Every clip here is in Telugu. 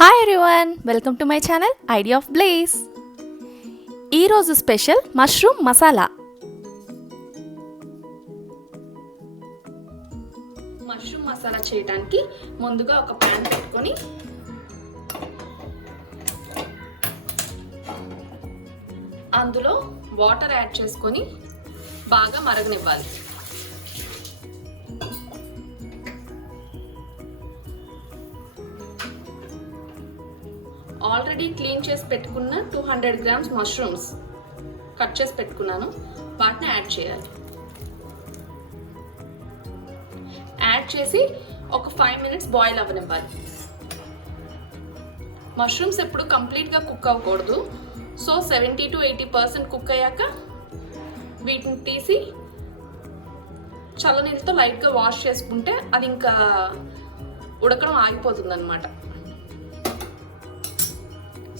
Hi everyone, welcome to my channel Idea of Blaze. ఈరోజు special mushroom masala. Mushroom masala చేయడానికి ముందుగా ఒక ప్యాన్ పెట్టుకొని అందులో వాటర్ యాడ్ చేసుకొని బాగా మరగనివ్వాలి. ఆల్రెడీ క్లీన్ చేసి పెట్టుకున్న 200 గ్రామ్స్ మష్రూమ్స్ కట్ చేసి పెట్టుకున్నాను, వాటిని యాడ్ చేయాలి. యాడ్ చేసి ఒక 5 మినిట్స్ బాయిల్ అవ్వనివ్వాలి. మష్రూమ్స్ ఎప్పుడు కంప్లీట్గా కుక్ అవ్వకూడదు. సో 70 to 80% కుక్ అయ్యాక వీటిని తీసి చల్లనీళ్ళతో లైట్గా వాష్ చేసుకుంటే అది ఇంకా ఉడకడం ఆగిపోతుంది అన్నమాట.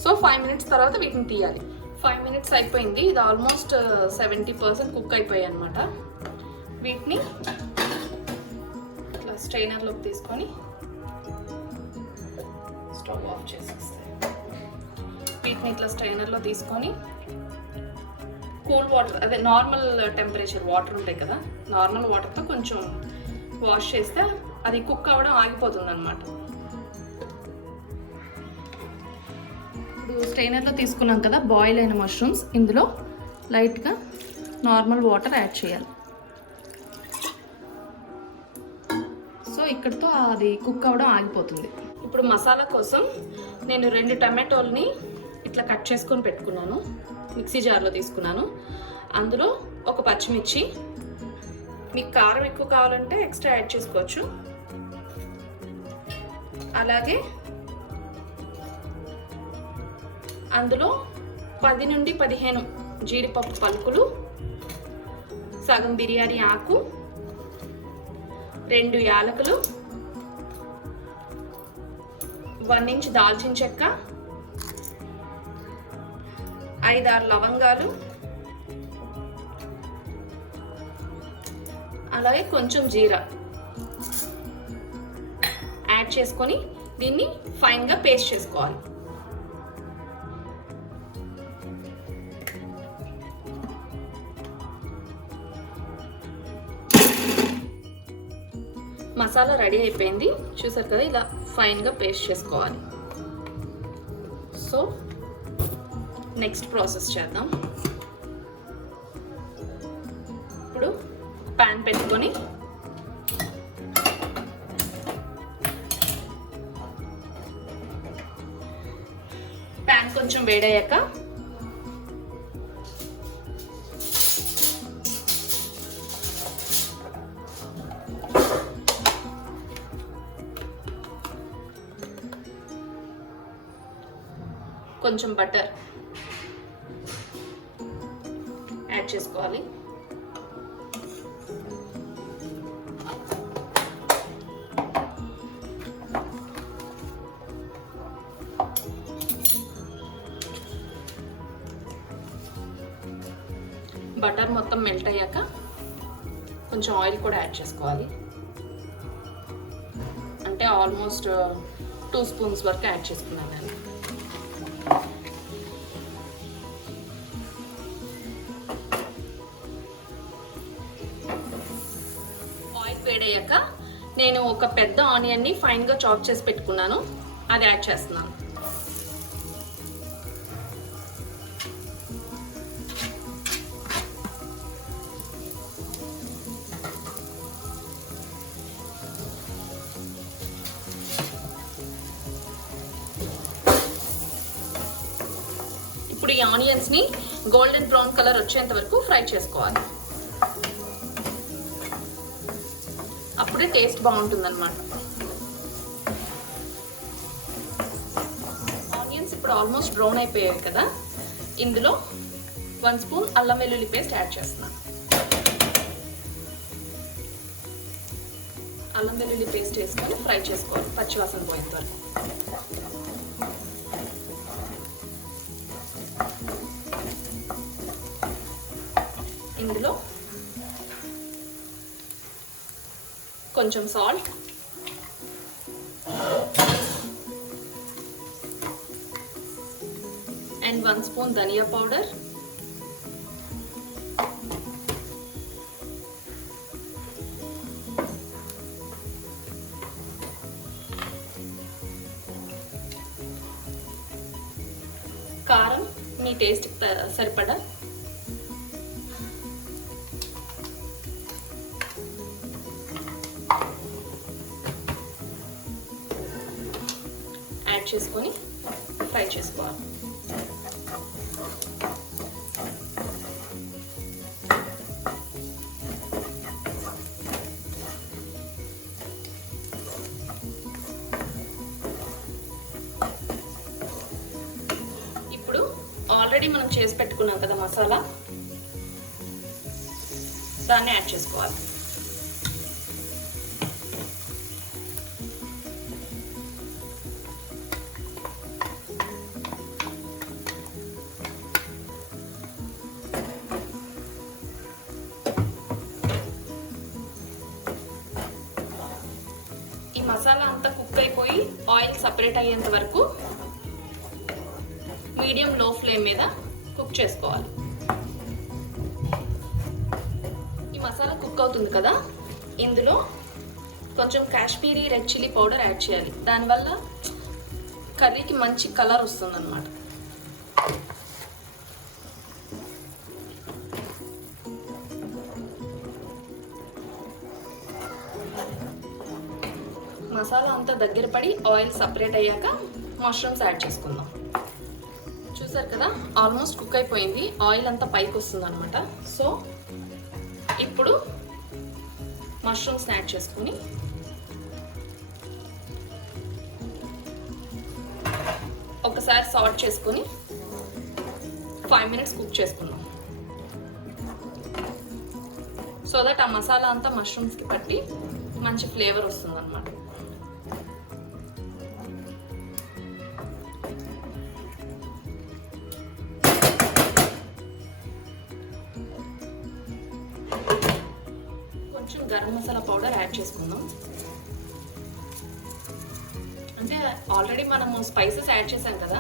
సో 5 మినిట్స్ తర్వాత వీటిని తీయాలి. 5 మినిట్స్ అయిపోయింది, ఇది ఆల్మోస్ట్ 70% కుక్ అయిపోయాయి అనమాట. వీటిని ఇట్లా స్ట్రైనర్లోకి తీసుకొని స్టవ్ ఆఫ్ చేసేస్తాయి. వీటిని ఇట్లా స్ట్రైనర్లో తీసుకొని కూల్ వాటర్, అదే నార్మల్ టెంపరేచర్ వాటర్ ఉంటాయి కదా, నార్మల్ వాటర్తో కొంచెం వాష్ చేస్తే అది కుక్ అవ్వడం ఆగిపోతుంది అనమాట. స్ట్రైనర్లో తీసుకున్నాం కదా బాయిల్ అయిన మష్రూమ్స్, ఇందులో లైట్గా నార్మల్ వాటర్ యాడ్ చేయాలి. సో ఇక్కడితో అది కుక్ అవ్వడం ఆగిపోతుంది. ఇప్పుడు మసాలా కోసం నేను 2 టమాటోల్ని ఇట్లా కట్ చేసుకొని పెట్టుకున్నాను, మిక్సీ జార్లో తీసుకున్నాను. అందులో ఒక పచ్చిమిర్చి, మీకు కారం ఎక్కువ కావాలంటే ఎక్స్ట్రా యాడ్ చేసుకోవచ్చు. అలాగే అందులో 10 నుండి 15 జీడిపప్పు పలుకులు, సగం బిర్యానీ ఆకు, 2 యాలకులు, 1 ఇంచ్ దాల్చిన చెక్క, 5-6 లవంగాలు, అలాగే కొంచెం జీరా యాడ్ చేసుకొని దీన్ని ఫైన్గా పేస్ట్ చేసుకోవాలి. మసాలా రెడీ అయిపోయింది, చూసారు కదా, ఇలా ఫైన్గా పేస్ట్ చేసుకోవాలి. సో నెక్స్ట్ ప్రాసెస్ చేద్దాం. ఇప్పుడు ప్యాన్ పెట్టుకొని ప్యాన్ కొంచెం వేడయ్యాక కొంచెం బటర్ యాడ్ చేసుకోవాలి. బటర్ మొత్తం మెల్ట్ అయ్యాక కొంచెం ఆయిల్ కూడా యాడ్ చేసుకోవాలి. అంటే ఆల్మోస్ట్ 2 స్పూన్స్ వరకు యాడ్ చేసుకున్నాను నేను. వేడయ్యాక నేను ఒక పెద్ద ఆనియన్ని ఫైన్గా చాప్ చేసి పెట్టుకున్నాను, అది యాడ్ చేస్తున్నాను. ఇప్పుడు ఈ ఆనియన్స్ని గోల్డెన్ బ్రౌన్ కలర్ వచ్చేంత వరకు ఫ్రై చేసుకోవాలి. అప్పుడే టేస్ట్ బాగుంటుంది అనమాట. ఆనియన్స్ ఇప్పుడు ఆల్మోస్ట్ బ్రౌన్ అయిపోయాయి కదా, ఇందులో 1 స్పూన్ అల్లం వెల్లుల్లి పేస్ట్ యాడ్ చేస్తున్నాను. అల్లం వెల్లుల్లి పేస్ట్ వేసుకొని ఫ్రై చేసుకోవాలి పచ్చివాసన పోయేంత వరకు. ఇందులో కొంచెం సాల్ట్, అండ్ 1 స్పూన్ ధనియా పౌడర్, కారం మీ టేస్ట్ సరిపడా, యాడ్ చేసుకొని ఫ్రై చేసుకోవాలి. ఇప్పుడు ఆల్రెడీ మనం చేసి పెట్టుకున్నాం కదా మసాలా, దాన్ని యాడ్ చేసుకోవాలి. ఈ మసాలా అంతా కుక్ అయిపోయి ఆయిల్ సపరేట్ అయ్యేంత వరకు మీడియం లో ఫ్లేమ్ మీద కుక్ చేసుకోవాలి. ఈ మసాలా కుక్ అవుతుంది కదా, ఇందులో కొంచెం Kashmiri red chilli powder add చేయాలి. దానివల్ల కర్రీకి మంచి కలర్ వస్తుంది అన్నమాట. మసాలా అంతా దగ్గర పడి ఆయిల్ సపరేట్ అయ్యాక మష్రూమ్స్ యాడ్ చేసుకుందాం. చూసారు కదా, ఆల్మోస్ట్ కుక్ అయిపోయింది, ఆయిల్ అంతా పైకి వస్తుంది అనమాట. సో ఇప్పుడు మష్రూమ్స్ యాడ్ చేసుకుని ఒకసారి సాల్ట్ చేసుకుని 5 minutes కుక్ చేసుకుందాం. సో దట్ ఆ మసాలా అంతా మష్రూమ్స్కి పట్టి మంచి ఫ్లేవర్ వస్తుంది అనమాట. కొంచెం గరం మసాలా పౌడర్ యాడ్ చేసుకుందాం. అంటే ఆల్రెడీ మనము స్పైసెస్ యాడ్ చేసాం కదా,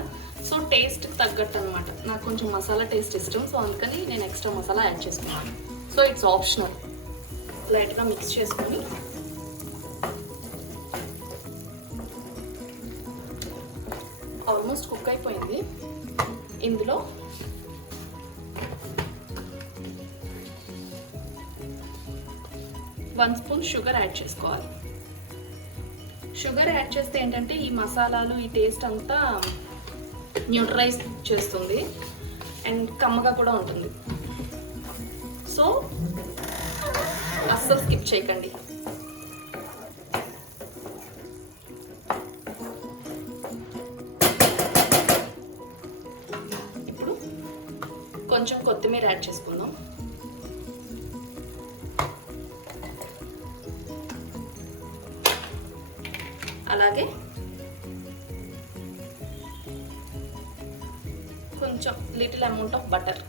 సో టేస్ట్ తగ్గట్టు అనమాట. నాకు కొంచెం మసాలా టేస్ట్ ఇష్టం, సో అందుకని నేను ఎక్స్ట్రా మసాలా యాడ్ చేసుకున్నాను. So it's optional. లైట్గా మిక్స్ చేసుకొని ఆల్మోస్ట్ కుక్ అయిపోయింది. ఇందులో వన్ స్పూన్ షుగర్ యాడ్ చేసుకోవాలి. షుగర్ యాడ్ చేస్తే ఏంటంటే ఈ మసాలాలు ఈ టేస్ట్ అంతా న్యూట్రలైజ్ చేస్తుంది అండ్ కమ్మగా కూడా ఉంటుంది. సో అస్సలు స్కిప్ చేయకండి. ఇప్పుడు కొంచెం కొత్తిమీర యాడ్ చేసుకుందాం. అలాగే కొంచెం లిటిల్ అమౌంట్ ఆఫ్ బటర్.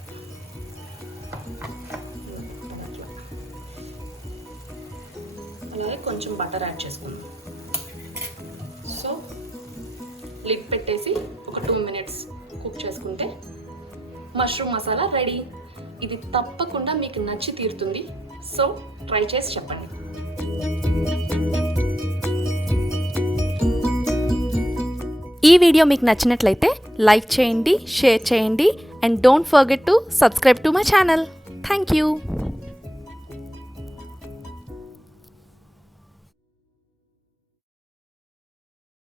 అలాగే కొంచెం బటర్ యాడ్ చేసుకుందాం. సో లిడ్ పెట్టేసి ఒక 2 minutes కుక్ చేసుకుంటే మష్రూమ్ మసాలా రెడీ. ఇది తప్పకుండా మీకు నచ్చి తీరుతుంది. సో ట్రై చేసి చెప్పండి. ఈ వీడియో మీకు నచ్చినట్లయితే లైక్ చేయండి, షేర్ చేయండి and don't forget to subscribe to my channel. Thank you.